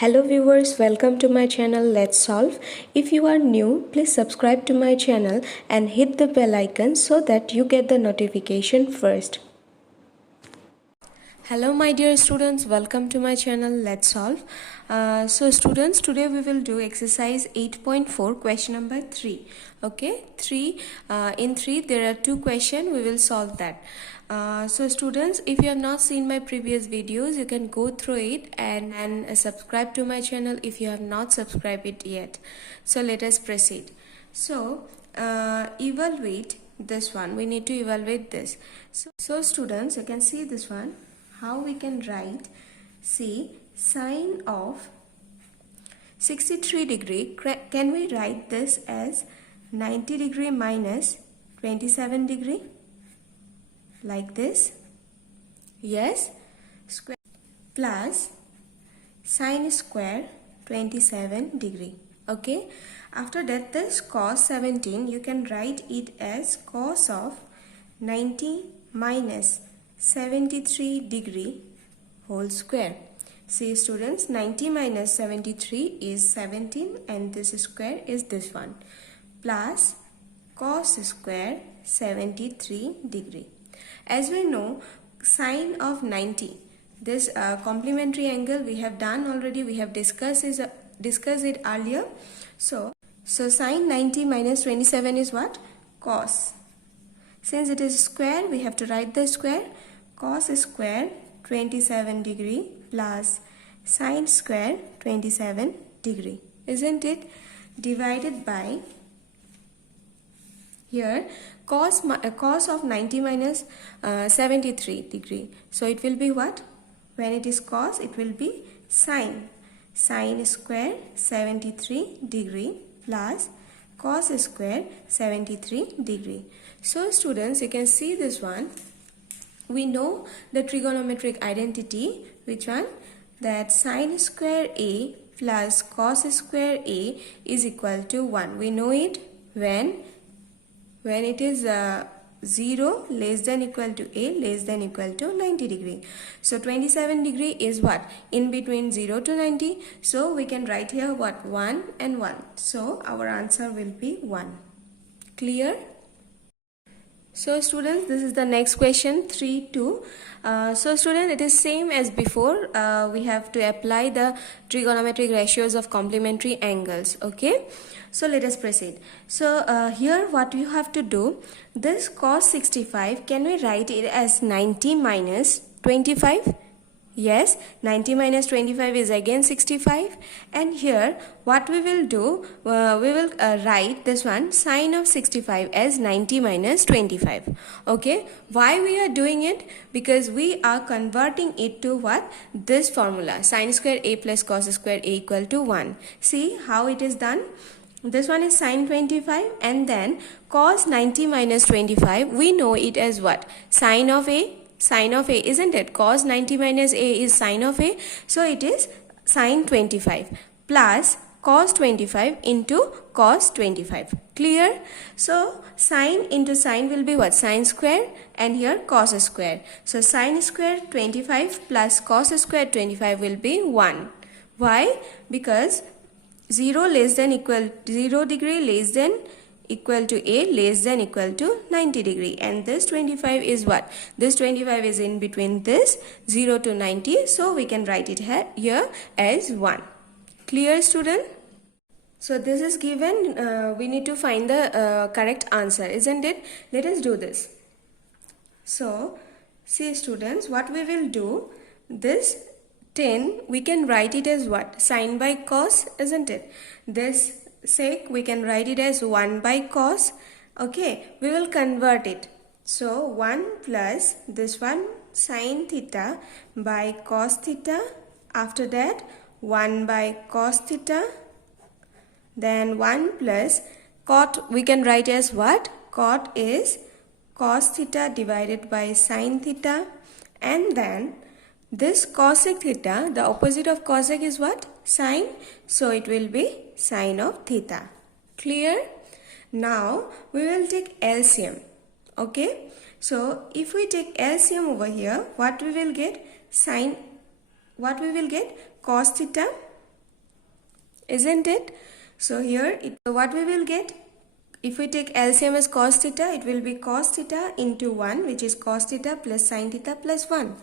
Hello viewers, welcome to my channel Let's Solve. If you are new, please subscribe to my channel and hit the bell icon so that you get the notification first. Hello my dear students, welcome to my channel Let's Solve. So students, today we will do exercise 8.4 question number 3. Okay, in 3 there are 2 questions, we will solve that. So students, if you have not seen my previous videos, you can go through it and subscribe to my channel if you have not subscribed it yet. So let us proceed. So evaluate this one, we need to evaluate this. So students, you can see this one, how we can write. See, sine of 63 degree, can we write this as 90 degree minus 27 degree? Like this? Yes. Square plus sine square 27 degree. Okay. After that, this cos 17, you can write it as cos of 90 minus 73 degree whole square. See students, 90 minus 73 is 17 and this square is this one, plus cos square 73 degree. As we know, sine of 90, this complementary angle we have done already, we have discussed it earlier. So sine 90 minus 27 is what? Cos. Since it is square, we have to write the square. Cos square 27 degree plus sine square 27 degree. Isn't it? Divided by here cos of 90 minus 73 degree. So it will be what? When it is cos, it will be sine square 73 degree plus cos square 73 degree. So students, you can see this one. We know the trigonometric identity. Which one? That sine square A plus cos square A is equal to 1. We know it when it is 0 less than equal to A less than equal to 90 degree. So 27 degree is what? In between 0 to 90. So we can write here what? 1 and 1. So our answer will be 1. Clear? So students, this is the next question 3-2. So student, it is same as before. We have to apply the trigonometric ratios of complementary angles. Okay, so let us proceed. So here what you have to do, this cos 65, can we write it as 90 minus 25? Yes, 90 minus 25 is again 65. And here what we will do, we will write this one, sine of 65 as 90 minus 25. Okay, why we are doing it? Because we are converting it to what? This formula, sine square A plus cos square A equal to 1. See how it is done? This one is sine 25 and then cos 90 minus 25, we know it as what? Sine of A. Sine of A, isn't it? Cos 90 minus A is sine of A. So it is sine 25 plus cos 25 into cos 25. Clear? So sine into sine will be what? Sine square and here cos square. So sine square 25 plus cos square 25 will be 1. Why? Because 0 degree less than equal to A less than equal to 90 degree, and this 25 is what? This 25 is in between this 0 to 90, so we can write it here as 1. Clear student? So this is given, we need to find the correct answer, isn't it? Let us do this. So see students, what we will do, this 10 we can write it as what? Sine by cos, isn't it? This sec we can write it as 1 by cos. Okay, we will convert it. So 1 plus this one sine theta by cos theta. After that 1 by cos theta. Then 1 plus cot we can write as what? Cot is cos theta divided by sine theta. And then this cosec theta, the opposite of cosec is what? Sine. So it will be sine of theta. Clear? Now we will take LCM. Okay. So if we take LCM over here, what we will get? Cos theta isn't it? So here, what we will get? If we take LCM as cos theta, it will be cos theta into 1, which is cos theta plus sin theta plus 1.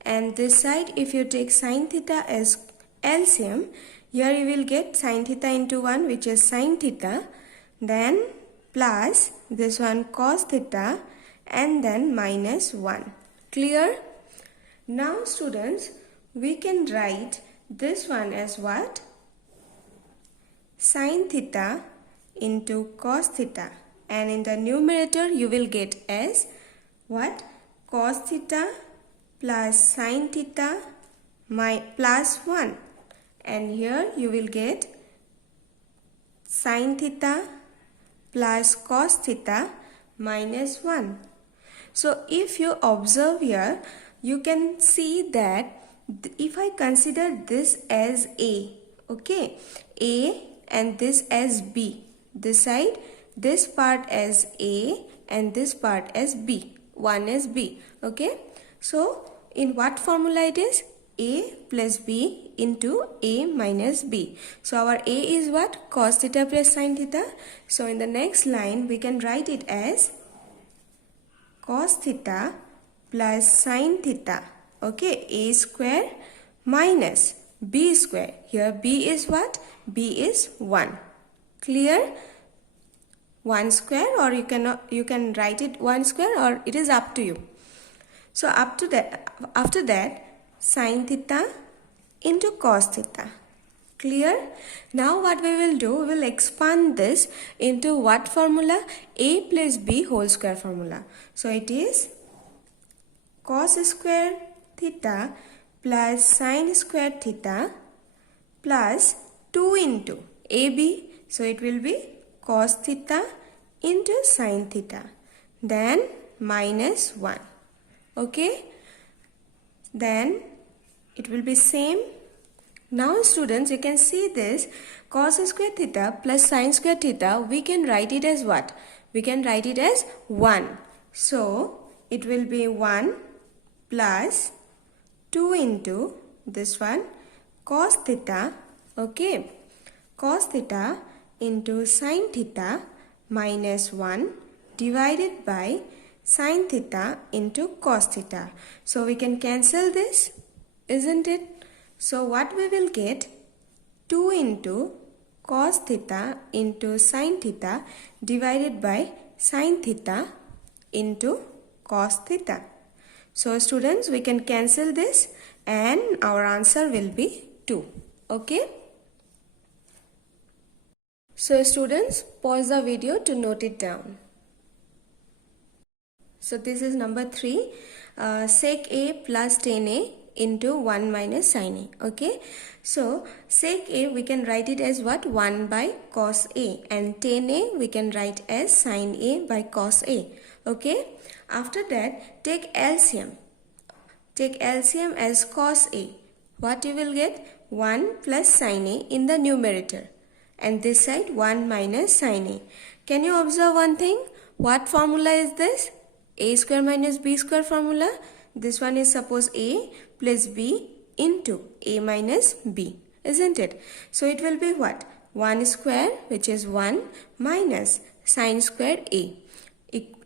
And this side, if you take sin theta as LCM, here you will get sin theta into 1, which is sin theta, then plus this one cos theta, and then minus 1. Clear? Now students, we can write this one as what? Sin theta into cos theta, and in the numerator you will get as what? Cos theta plus sin theta plus 1, and here you will get sin theta plus cos theta minus 1. So if you observe here, you can see that if I consider this as A, okay, A and this as B, this side, this part as A and this part as B, 1 as B, okay. So in what formula it is? A plus B into A minus B. So our A is what? Cos theta plus sin theta. So in the next line we can write it as cos theta plus sin theta, okay, A square minus B square. Here B is what? B is 1. Clear? 1 square, or you can write it 1 square, or it is up to you. So after that sin theta into cos theta. Clear? Now what we will do, we will expand this into what formula? A plus B whole square formula. So it is cos square theta plus sin square theta plus 2 into AB. So it will be cos theta into sin theta, then minus 1, okay, then it will be same. Now students, you can see this cos square theta plus sin square theta, we can write it as what? We can write it as 1. So it will be 1 plus 2 into this one cos theta, okay, cos theta into sin theta minus 1 divided by sin theta into cos theta. So we can cancel this, isn't it? So what we will get? 2 into cos theta into sin theta divided by sin theta into cos theta. So students, we can cancel this and our answer will be 2. Okay. So students, pause the video to note it down. So this is number 3, sec A plus tan A into 1 minus sin A. Okay. So sec A we can write it as what? 1 by cos A, and tan A we can write as sin A by cos A. Okay. After that, take LCM. Take LCM as cos A. What you will get? 1 plus sin A in the numerator, and this side 1 minus sin A. Can you observe one thing? What formula is this? A square minus B square formula. This one is suppose A plus B into A minus B, isn't it? So it will be what? 1 square, which is 1, minus sin square A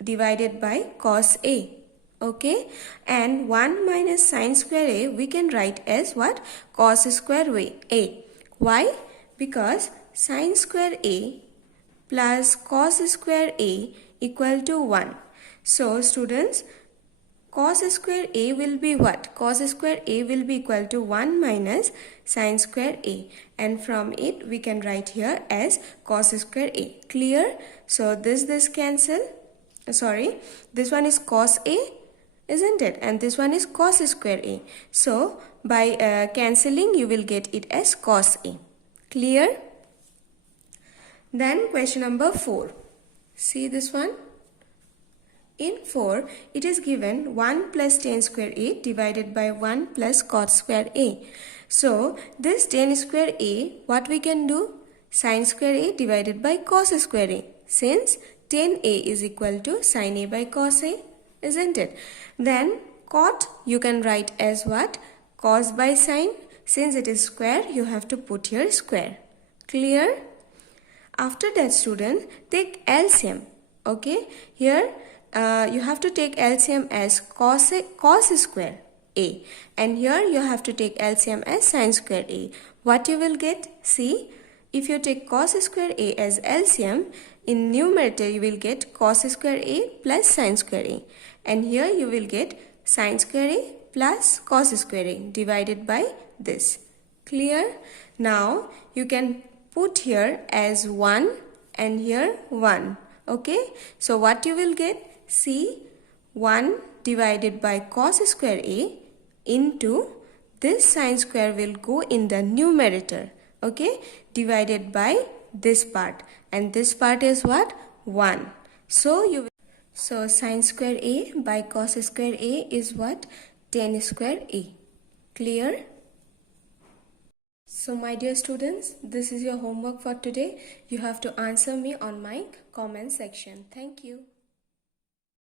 divided by cos A. Okay, and 1 minus sin square A we can write as what? Cos square A. Why? Because sin square A plus cos square A equal to 1. So students, cos square A will be what? Cos square A will be equal to 1 minus sin square A, and from it we can write here as cos square A. Clear? So this cancel. Sorry, this one is cos A, isn't it? And this one is cos square A. So by cancelling you will get it as cos A. Clear? Then question number 4. See this one? In 4, it is given 1 plus tan square A divided by 1 plus cot square A. So this tan square A, what we can do? Sin square A divided by cos square A, since tan A is equal to sin A by cos A, isn't it? Then cot you can write as what? Cos by sin. Since it is square, you have to put here square. Clear? After that, student, take LCM. Okay, here you have to take LCM as cos square A, and here you have to take LCM as sin square A. What you will get? See, if you take cos square A as LCM, in numerator you will get cos square A plus sin square A, and here you will get sin square A plus cos square A divided by this. Clear? Now you can put here as 1 and here 1. Okay, so what you will get? See, 1 divided by cos square A into this sin square will go in the numerator. Okay, divided by this part, and this part is what? 1. So sin square A by cos square A is what? Tan square A. Clear? So my dear students, this is your homework for today. You have to answer me on my comment section. Thank you.